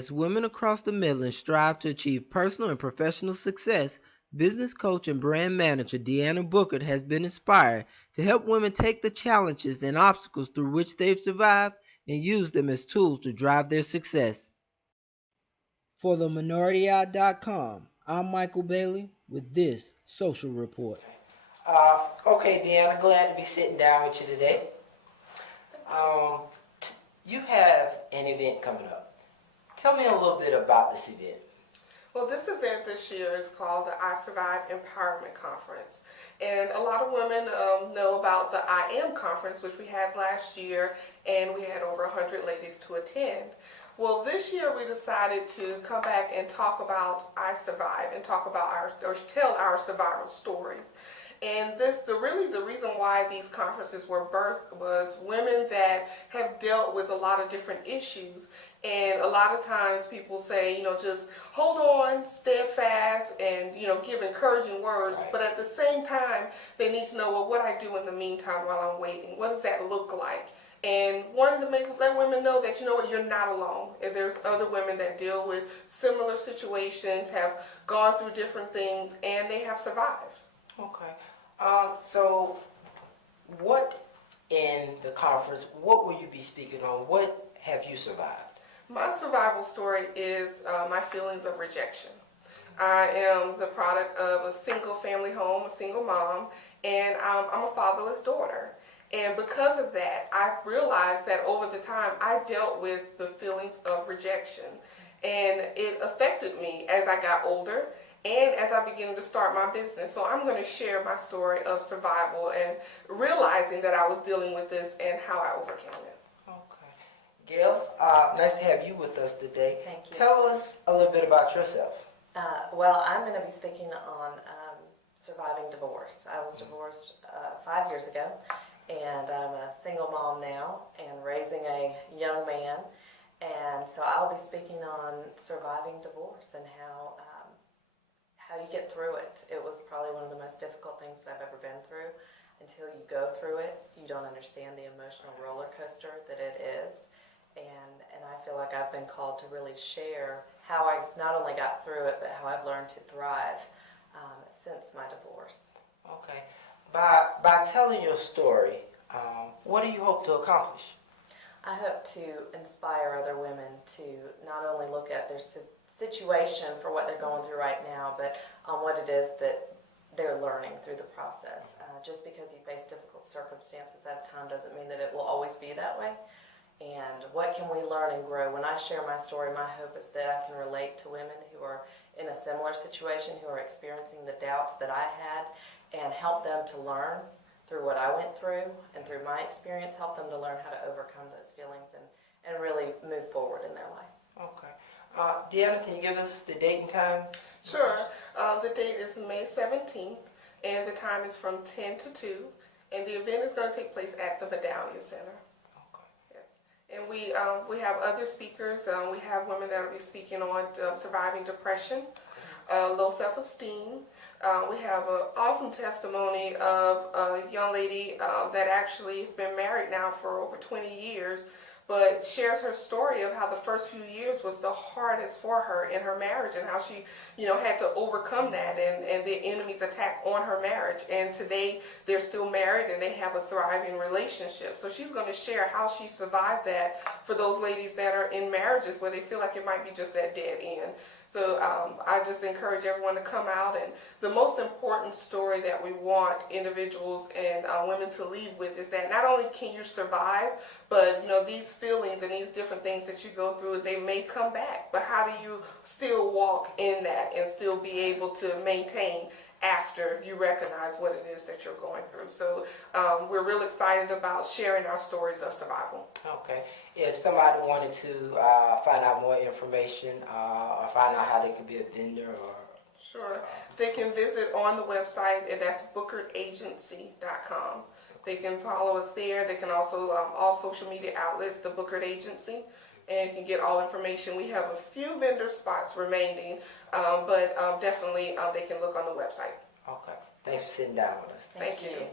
As women across the Midlands strive to achieve personal and professional success, business coach and brand manager DeAnna Bookert has been inspired to help women take the challenges and obstacles through which they've survived and use them as tools to drive their success. For theminorityout.com, I'm Michael Bailey with this social report. Okay, DeAnna, glad to be sitting down with you today. You have an event coming up. Tell me a little bit about this event. Well, this event this year is called the I Survive Empowerment Conference. And a lot of women know about the I Am Conference, which we had last year, and we had over 100 ladies to attend. Well, this year we decided to come back and talk about I Survive and talk about tell our survival stories. And the reason why these conferences were birthed was women that have dealt with a lot of different issues. And a lot of times people say, just hold on, steadfast, and, give encouraging words. Right. But at the same time, they need to know, well, what I do in the meantime while I'm waiting. What does that look like? And wanted to let women know that, you're not alone. And there's other women that deal with similar situations, have gone through different things, and they have survived. Okay. So what in the conference, what will you be speaking on? What have you survived? My survival story is my feelings of rejection. I am the product of a single family home, a single mom, and I'm a fatherless daughter. And because of that, I realized that over the time I dealt with the feelings of rejection. And it affected me as I got older and as I began to start my business. So I'm going to share my story of survival and realizing that I was dealing with this and how I overcame it. Gail, nice to have you with us today. Thank you. Tell us a little bit about yourself. Well, I'm going to be speaking on surviving divorce. I was divorced 5 years ago, and I'm a single mom now and raising a young man. And so I'll be speaking on surviving divorce and how you get through it. It was probably one of the most difficult things that I've ever been through. Until you go through it, you don't understand the emotional roller coaster that it is. And I feel like I've been called to really share how I not only got through it, but how I've learned to thrive since my divorce. Okay. By telling your story, what do you hope to accomplish? I hope to inspire other women to not only look at their situation for what they're going through right now, but on what it is that they're learning through the process. Just because you face difficult circumstances at a time doesn't mean that it will always be that way. And what can we learn and grow? When I share my story, my hope is that I can relate to women who are in a similar situation, who are experiencing the doubts that I had, and help them to learn through what I went through and through my experience, help them to learn how to overcome those feelings and really move forward in their life. Okay. DeAnna, can you give us the date and time? Sure. The date is May 17th, and the time is from 10 to 2, and the event is going to take place at the Medallia Center. And we have other speakers. We have women that will be speaking on surviving depression, low self-esteem. We have an awesome testimony of a young lady that actually has been married now for over 20 years, but shares her story of how the first few years was the hardest for her in her marriage and how she, had to overcome that and the enemy's attack on her marriage. And today they're still married and they have a thriving relationship. So she's going to share how she survived that for those ladies that are in marriages where they feel like it might be just that dead end. So I just encourage everyone to come out. And the most important story that we want individuals and women to leave with is that not only can you survive, but these feelings and these different things that you go through, they may come back. But how do you still walk in that and still be able to maintain after you recognize what it is that you're going through? So we're real excited about sharing our stories of survival. Okay. If somebody wanted to find out more information or find out how they could be a vendor or... Sure. They can visit on the website, and that's bookertagency.com. They can follow us there. They can also, all social media outlets, the Bookert Agency, and can get all information. We have a few vendor spots remaining, but definitely they can look on the website. Okay. Thanks for sitting down with us. Thank you.